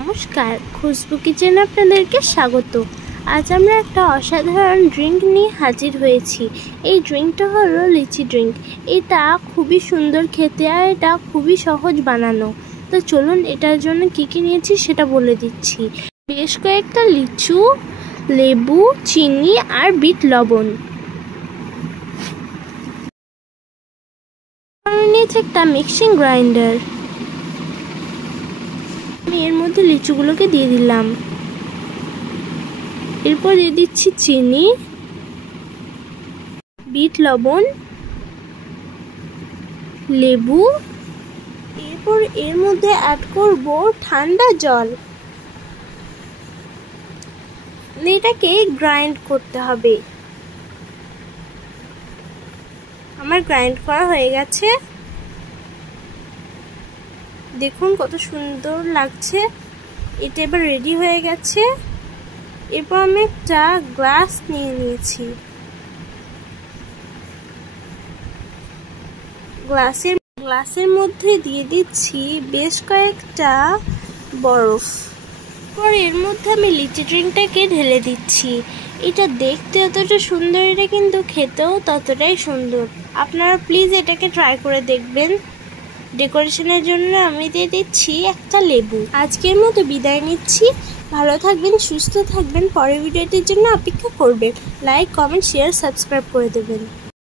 নমস্কার, খুশবু কিচেনে আপনাদেরকে স্বাগত। আজ আমরা একটা অসাধারণ ড্রিঙ্ক নিয়ে হাজির হয়েছি। এই ড্রিঙ্কটা হলো লিচি ড্রিঙ্ক। এটা খুবই সুন্দর খেতে আর এটা খুবই সহজ বানানো। তো চলুন এটার জন্য কী কী নিয়েছি সেটা বলে দিচ্ছি। বেশ কয়েকটা লিচু, লেবু, চিনি আর বিট লবণ। আমি নিয়েছি একটা মিক্সিং গ্রাইন্ডার। আমি এর মধ্যে লিচুগুলোকে দিয়ে দিলাম। এরপর দিয়ে দিচ্ছি চিনি, বিট লবণ, লেবু। এরপর এর মধ্যে অ্যাড করব ঠান্ডা জল। এটাকে গ্রাইন্ড করতে হবে। আমার গ্রাইন্ড করা হয়ে গেছে। দেখুন কত সুন্দর লাগছে। এটা এবার রেডি হয়ে গেছে। এরপর আমি একটা গ্লাস নিয়ে নিয়েছি। গ্লাসের মধ্যে দিয়ে দিচ্ছি বেশ কয়েকটা বরফ। পর এর মধ্যে আমি লিচি ড্রিঙ্কটাকে ঢেলে দিচ্ছি। এটা দেখতে যতটা সুন্দর, এটা কিন্তু খেতেও ততটাই সুন্দর। আপনারা প্লিজ এটাকে ট্রাই করে দেখবেন। ডেকোরেশনের জন্য আমি দিয়ে দিচ্ছি একটা লেবু। আজকের মতো বিদায় নিচ্ছি। ভালো থাকবেন, সুস্থ থাকবেন। পরের ভিডিওটির জন্য অপেক্ষা করবেন। লাইক, কমেন্ট, শেয়ার, সাবস্ক্রাইব করে দেবেন।